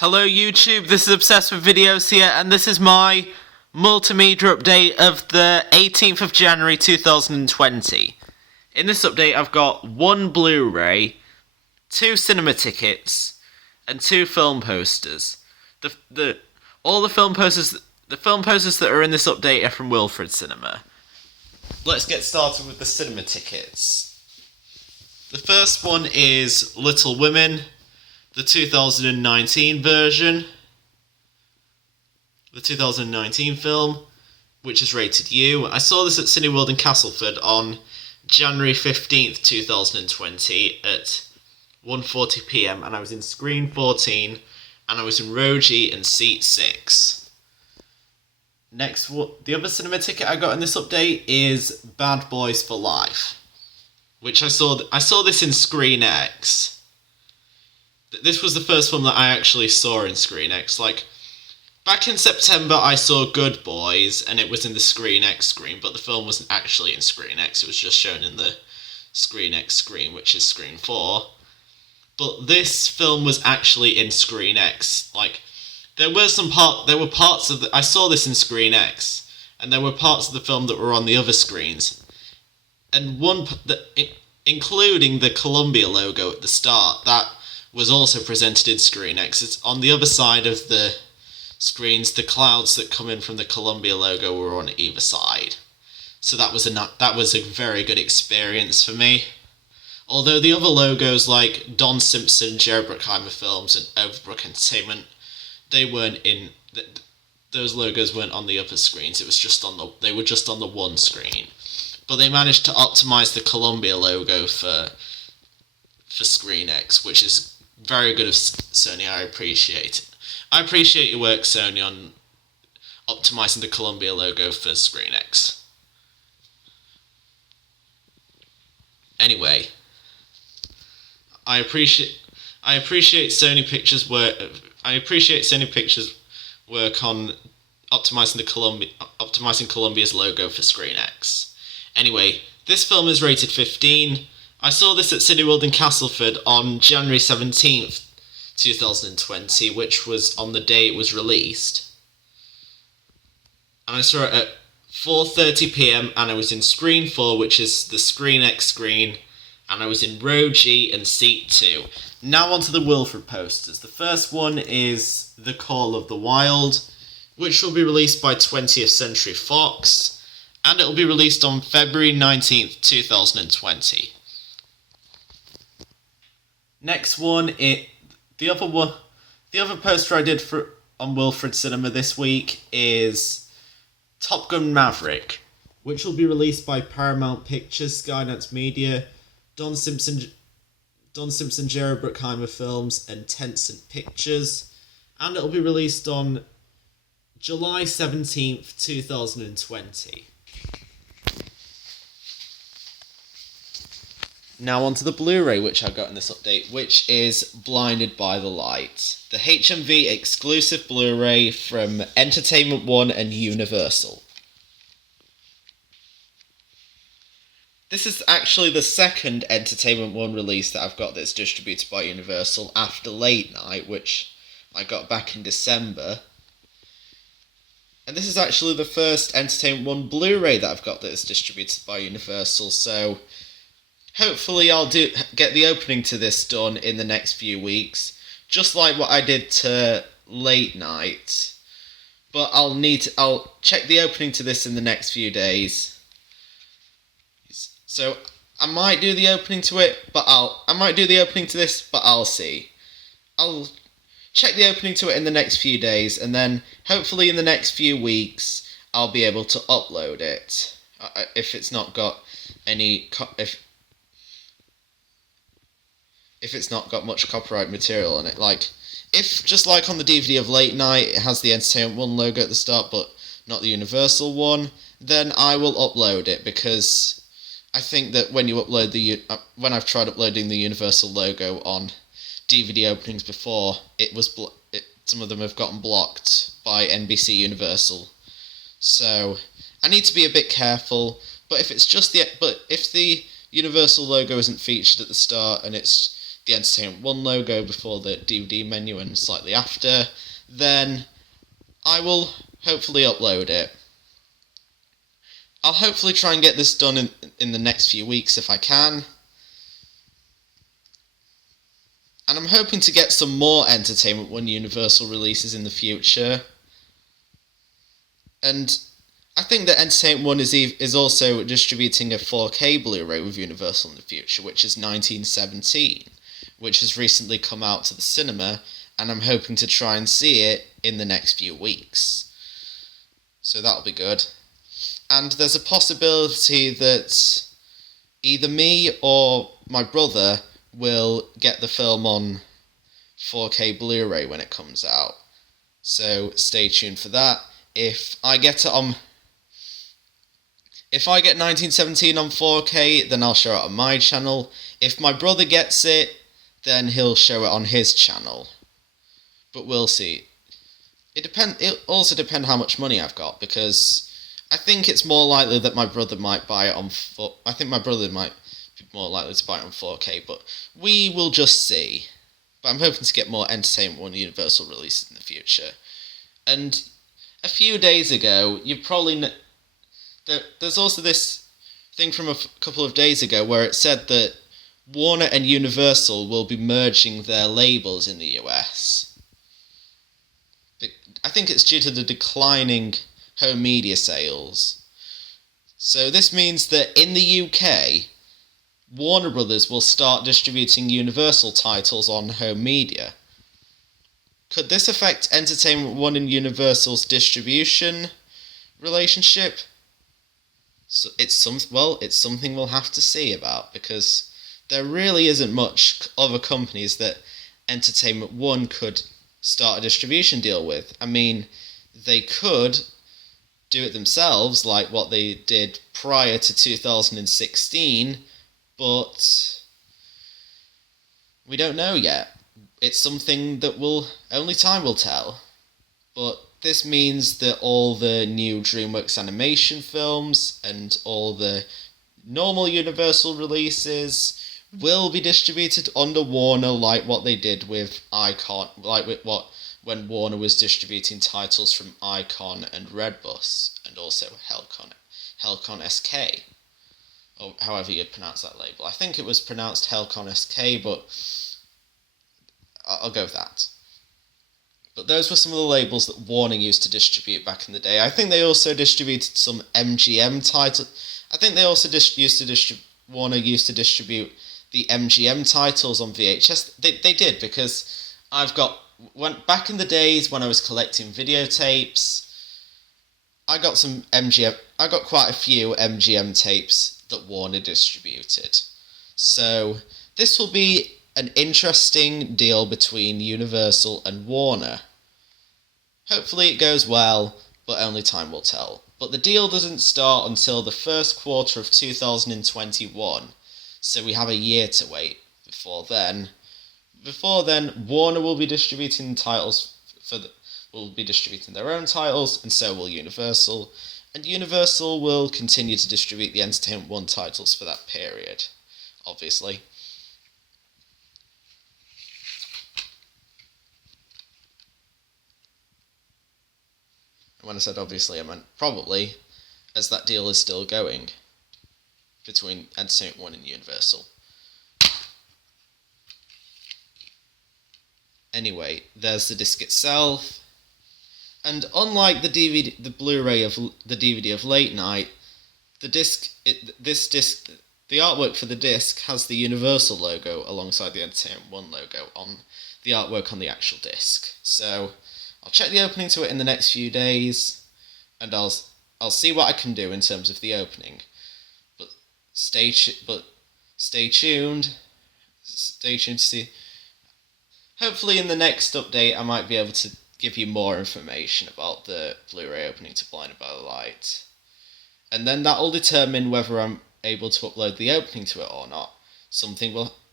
Hello YouTube, this is Obsessed with Videos here, and this is my multimedia update of the 18th of January 2020. In this update I've got one Blu-ray, 2 cinema tickets, and 2 film posters. All the film posters that are in this update are from Wilfrid Cinema. Let's get started with the cinema tickets. The first one is Little Women, the 2019 version, the 2019 film, which is rated U. I saw this at Cineworld in Castleford on January 15th, 2020 at 1:40 PM, and I was in screen 14, and I was in row G and seat 6. Next, the other cinema ticket I got in this update is Bad Boys for Life, which I saw this in Screen X. This was the first film that I actually saw in Screen X. Like, back in September I saw Good Boys, and it was in the Screen X screen, but the film wasn't actually in Screen X, it was just shown in the Screen X screen, which is Screen 4. But this film was actually in Screen X. Like, there were parts of I saw this in Screen X, and there were parts of the film that were on the other screens. And including the Columbia logo at the start, that was also presented in Screen X. It's on the other side of the screens. The clouds that come in from the Columbia logo were on either side. So that was a very good experience for me. Although the other logos like Don Simpson, Jerry Bruckheimer Films, and Overbrook Entertainment, those logos weren't on the upper screens. They were just on the one screen. But they managed to optimize the Columbia logo for Screen X, which is very good of Sony. I appreciate it. I appreciate your work, Sony, on optimizing the Columbia logo for Screen X. Anyway, I appreciate Sony Pictures work. I appreciate Sony Pictures work on optimizing Columbia's logo for Screen X. Anyway, this film is rated 15. I saw this at Cineworld in Castleford on January 17th, 2020, which was on the day it was released. And I saw it at 4:30 PM, and I was in Screen 4, which is the Screen X screen, and I was in row G and seat 2. Now onto the Wilfrid posters. The first one is The Call of the Wild, which will be released by 20th Century Fox, and it will be released on February 19th, 2020. Next one, the other poster I did on Wilfrid Cinema this week is Top Gun Maverick, which will be released by Paramount Pictures, Skydance Media, Don Simpson, Jerry Bruckheimer Films, and Tencent Pictures, and it will be released on July 17th, 2020. Now onto the Blu-ray which I got in this update, which is Blinded by the Light, the HMV exclusive Blu-ray from Entertainment One and Universal. This is actually the second Entertainment One release that I've got that's distributed by Universal after Late Night, which I got back in December. And this is actually the first Entertainment One Blu-ray that I've got that is distributed by Universal, so hopefully I'll get the opening to this done in the next few weeks, just like what I did to Late Night. But I'll check the opening to this in the next few days. So I might do the opening to it, but I might do the opening to this, but I'll see. I'll check the opening to it in the next few days, and then hopefully in the next few weeks I'll be able to upload it. If it's not got if it's not got much copyright material on it. Like, if, just like on the DVD of Late Night, it has the Entertainment One logo at the start, but not the Universal one, then I will upload it, because I think that when you upload when I've tried uploading the Universal logo on DVD openings before, some of them have gotten blocked by NBC Universal. So, I need to be a bit careful, but if the Universal logo isn't featured at the start, and it's the Entertainment 1 logo before the DVD menu and slightly after, then I will hopefully upload it. I'll hopefully try and get this done in the next few weeks if I can. And I'm hoping to get some more Entertainment 1 Universal releases in the future. And I think that Entertainment 1 is also distributing a 4K Blu-ray with Universal in the future, which is 1917, which has recently come out to the cinema, and I'm hoping to try and see it in the next few weeks. So that'll be good. And there's a possibility that either me or my brother will get the film on 4K Blu-ray when it comes out. So stay tuned for that. If I get 1917 on 4K, then I'll show it on my channel. If my brother gets it, then he'll show it on his channel. But we'll see. It also depends how much money I've got, because I think it's more likely that my brother might buy it on. I think my brother might be more likely to buy it on 4K, but we will just see. But I'm hoping to get more Entertainment 1 Universal releases in the future. And a few days ago, you've probably there's also this thing from a couple of days ago where it said that Warner and Universal will be merging their labels in the US. I think it's due to the declining home media sales. So this means that in the UK, Warner Brothers will start distributing Universal titles on home media. Could this affect Entertainment 1 and Universal's distribution relationship? So it's something we'll have to see about, because there really isn't much other companies that Entertainment 1 could start a distribution deal with. I mean, they could do it themselves, like what they did prior to 2016, but we don't know yet. It's something that only time will tell. But this means that all the new DreamWorks animation films and all the normal Universal releases will be distributed under Warner, like what they did with Icon, when Warner was distributing titles from Icon and Redbus, and also Helcon SK, or however you'd pronounce that label. I think it was pronounced Helcon SK, but I'll go with that. But those were some of the labels that Warner used to distribute back in the day. I think they also distributed some MGM titles. I think they also Warner used to distribute the MGM titles on VHS. They did, because back in the days when I was collecting videotapes, I got quite a few MGM tapes that Warner distributed. So this will be an interesting deal between Universal and Warner. Hopefully it goes well, but only time will tell. But the deal doesn't start until the first quarter of 2021, so we have a year to wait. Before then, Warner will be distributing will be distributing their own titles, and so will Universal. And Universal will continue to distribute the Entertainment 1 titles for that period, obviously. When I said obviously, I meant probably, as that deal is still going between Entertainment 1 and Universal. Anyway, there's the disc itself, and unlike the Blu-ray of the DVD of Late Night, the artwork for the disc has the Universal logo alongside the Entertainment 1 logo on the artwork on the actual disc. So I'll check the opening to it in the next few days, and I'll see what I can do in terms of the opening. But stay tuned. Stay tuned to see. Hopefully in the next update I might be able to give you more information about the Blu-ray opening to Blinded by the Light. And then that will determine whether I'm able to upload the opening to it or not.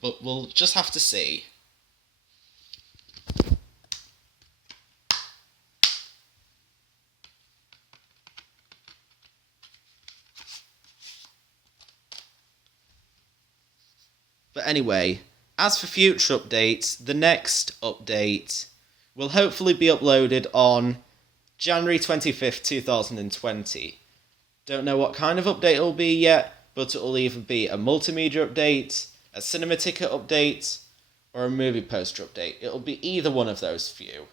But we'll just have to see. But anyway, As for future updates, the next update will hopefully be uploaded on January 25th, 2020. Don't know what kind of update it'll be yet, but it'll either be a multimedia update, a cinema ticket update, or a movie poster update. It'll be either one of those few.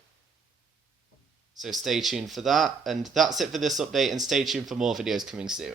So stay tuned for that, and that's it for this update, and stay tuned for more videos coming soon.